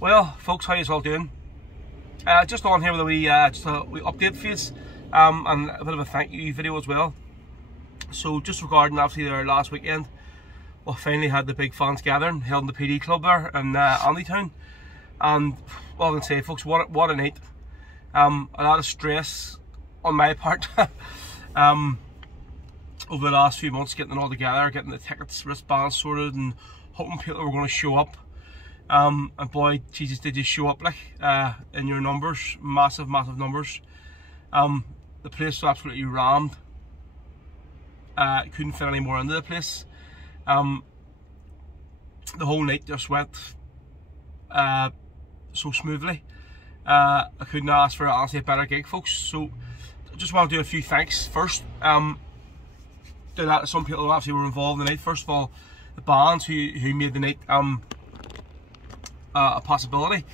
Well, folks, how you all doing? Just on here with a wee update for you, and a bit of a thank you video as well. So, just regarding obviously our last weekend, we finally had the big fans gathering held in the PD club there in Andytown, and what I can say, folks, what a night. A lot of stress on my part over the last few months, getting it all together, getting the tickets, wristbands sorted, and hoping people were going to show up. And boy, Jesus, did you show up, like, in your numbers, massive numbers. The place was absolutely rammed. Couldn't fit any more into the place. The whole night just went so smoothly. I couldn't ask for honestly a better gig, folks. So I just want to do a few thanks first. Do that to some people who actually were involved in the night. First of all, the bands who made the night a possibility.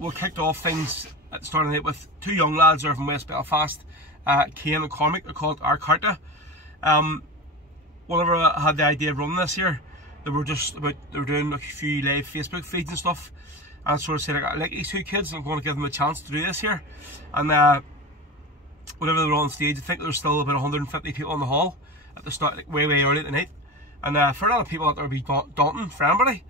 We kicked off things at the start of the night with two young lads who are from West Belfast, Cian and Cormac. They're called Our Carta. Whenever I had the idea of running this year, they were doing a few live Facebook feeds and stuff, and sort of said, I like these two kids, I'm going to give them a chance to do this here. And whenever they were on stage, I think there was still about 150 people in the hall at the start, like way early at the night. And for a lot of people, that would be daunting for anybody.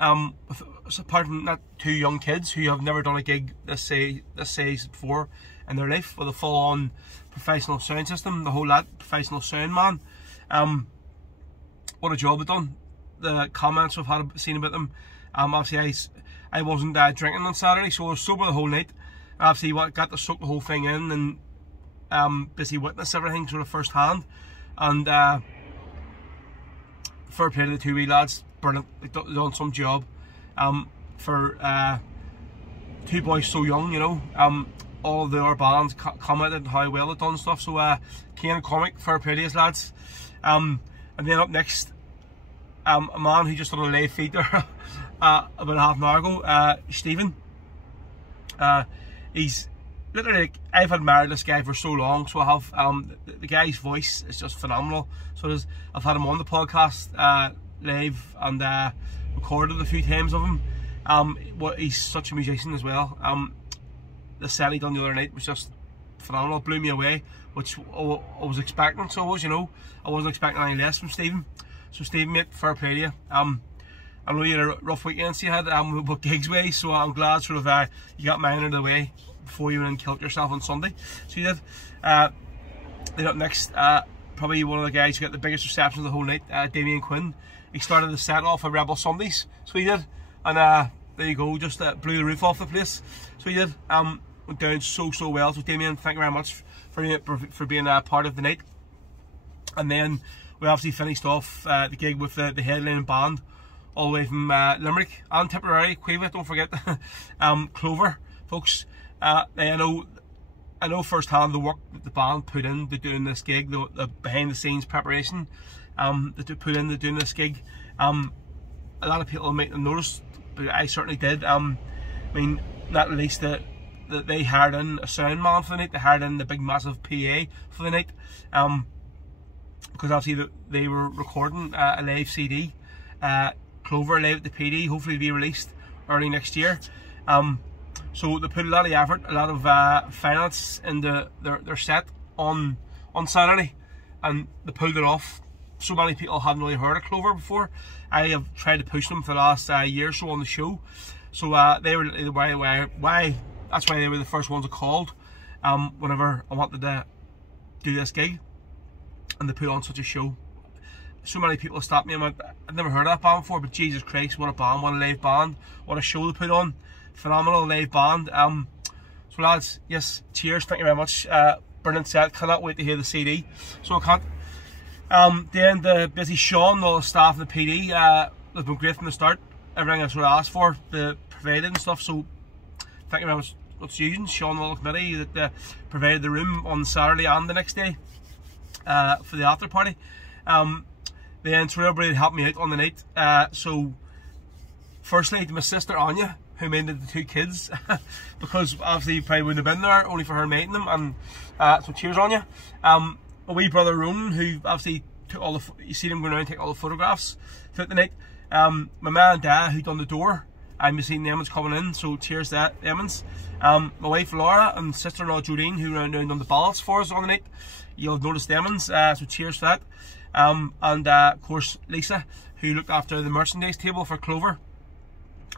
Apart from that, two young kids who have never done a gig this size before in their life, with a full-on professional sound system, the whole lot, professional sound man. What a job they've done. The comments I've seen about them. Obviously, I wasn't drinking on Saturday, so I was sober the whole night. Obviously, got to soak the whole thing in and busy witness everything sort of first hand. And fair play to the two wee lads. Brilliant. They've done some job for two boys so young, you know. All of the other bands commented how well they've done stuff. So Cian and Cormac, fair play to his lads. And then up next, a man who just done a live feed there about half an hour ago, Stephen. He's literally, like, I've admired this guy for so long, so I have. The guy's voice is just phenomenal. So I've had him on the podcast live and recorded a few times of him. He's such a musician as well. The set he done the other night was just phenomenal, blew me away, which I was expecting. So you know, I wasn't expecting any less from Stephen. So Stephen, mate, fair play to you. I know you had a rough weekend you had with gigs way, so I'm glad sort of you got mine out of the way before you went and killed yourself on Sunday. So you did. Then up next, probably one of the guys who got the biggest reception of the whole night, Damien Quinn. He started the set off with Rebel Sundays, so he did, and there you go, just blew the roof off the place. So he did. Went down so well. So Damien, thank you very much for being part of the night. And then we obviously finished off the gig with the headlining band, all the way from Limerick and Tipperary, Queevit, don't forget. Clover, folks. I know firsthand the work that the band put into doing this gig, the behind the scenes preparation that they put into doing this gig. A lot of people might have noticed, but I certainly did. I mean, not at least that they hired in a sound man for the night, they hired in the big massive PA for the night, because obviously they were recording a live CD, Clover live at the PD, hopefully to be released early next year. So they put a lot of effort, a lot of finance into their set on Saturday, and they pulled it off. So many people hadn't really heard of Clover before. I have tried to push them for the last year or so on the show. So they were that's why they were the first ones I called whenever I wanted to do this gig, and they put on such a show. So many people stopped me and went, I'd never heard of that band before, but Jesus Christ, what a band, what a live band, what a show they put on. Phenomenal live band. So lads, yes, cheers, thank you very much. Brilliant set, cannot wait to hear the CD. So I can't. Then the busy Sean and all the staff in the PD, they've been great from the start. Everything I sort of asked for, they provided and stuff. So thank you very much. What's using Sean and all the committee that provided the room on Saturday and the next day for the after party. Then so everybody helped me out on the night. So firstly to my sister Anya, who minded the two kids, because obviously you probably wouldn't have been there only for her mating them. And so cheers Anya. My wee brother Ronan, who obviously took all the, you see him going around and take all the photographs throughout the night. My man and dad, who done the door, I'm seeing the Emmons coming in, so cheers to that, Emmons. My wife Laura and sister-in-law Jodine, who ran down on the balance for us on the night. You'll have noticed Emmons, so cheers for that. And of course Lisa, who looked after the merchandise table for Clover,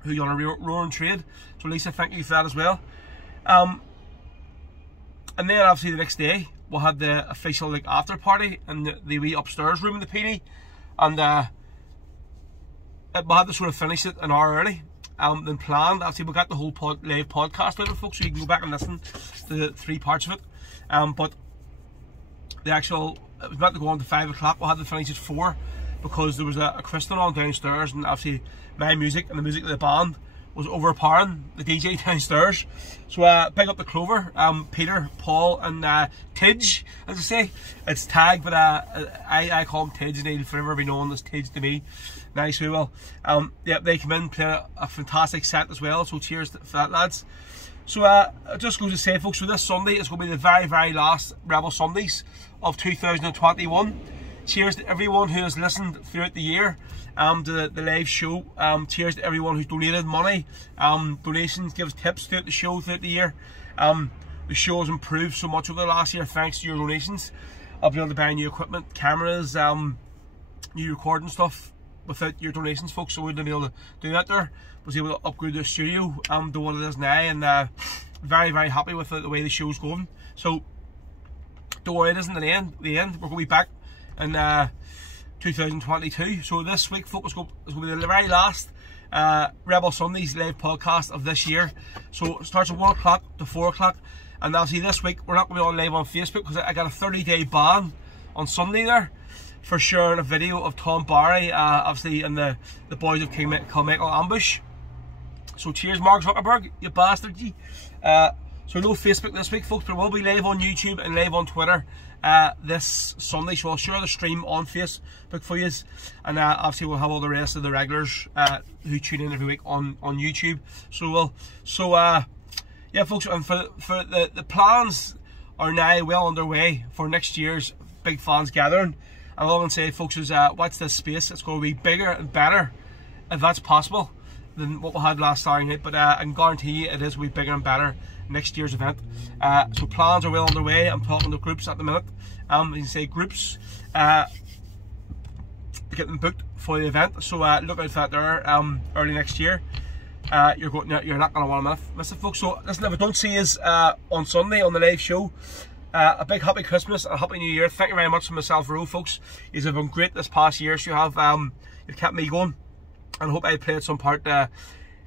who you on a roaring trade. So Lisa, thank you for that as well. And then obviously the next day we had the official like after party in the wee upstairs room in the PD, and we had to sort of finish it an hour early than planned. Obviously we got the whole live podcast with it, folks, so you can go back and listen to the 3 parts of it. But the actual, it was meant to go on to 5 o'clock. We had to finish at 4 because there was a christening on downstairs, and obviously my music and the music of the band was overpowering the DJ downstairs. So big up the Clover, Peter, Paul and Tidge, as I say. It's Tag, but I call him Tidge, and he'll forever be known as Tidge to me. Nice, we will. Yeah, they come in, play a fantastic set as well, so cheers for that, lads. So it just goes to say, folks, for this Sunday, it's going to be the very, very last Rebel Sundays of 2021. Cheers to everyone who has listened throughout the year to the live show. Cheers to everyone who's donated money, donations, gives tips throughout the show throughout the year. The show has improved so much over the last year thanks to your donations. I've been able to buy new equipment, cameras, new recording stuff without your donations, folks, so we wouldn't be able to do that there. Was able to upgrade the studio to what it is now, and very, very happy with the way the show's going. So don't worry, it isn't the end. We're going to be back in 2022. So this week, folks, is going to be the very last Rebel Sundays live podcast of this year. So it starts at 1 o'clock to 4 o'clock, and obviously this week we're not going to be on live on Facebook because I got a 30-day ban on Sunday there for sharing a video of Tom Barry, obviously, and the boys of Kilmichael Ambush. So cheers, Mark Zuckerberg, you bastard, ye. So no Facebook this week, folks, but we'll be live on YouTube and live on Twitter this Sunday. So I'll share the stream on Facebook for you, and obviously we'll have all the rest of the regulars who tune in every week on YouTube. Yeah, folks, and for the plans are now well underway for next year's Big Fans Gathering. And all I can say, folks, is watch this space. It's going to be bigger and better, if that's possible, than what we had last Saturday night. But I can guarantee you it is going to be bigger and better next year's event. So plans are well underway. I'm talking to groups at the minute. You can say groups to get them booked for the event. So look out for that there early next year. You're not going to want to miss it, folks. So listen, if I don't see us on Sunday on the live show, a big happy Christmas and a happy New Year. Thank you very much from myself, Ro, folks. You have been great this past year. So you have you've kept me going, and I hope I played some part to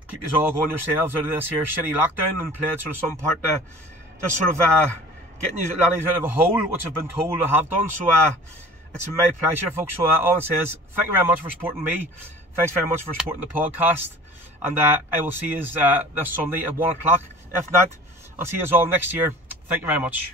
keep you all going yourselves out of this here shitty lockdown, and played sort of some part to just sort of getting you laddies out of a hole, which I've been told I have done. So it's been my pleasure, folks. So all I say is thank you very much for supporting me. Thanks very much for supporting the podcast, and I will see you this Sunday at 1 o'clock. If not, I'll see you all next year. Thank you very much.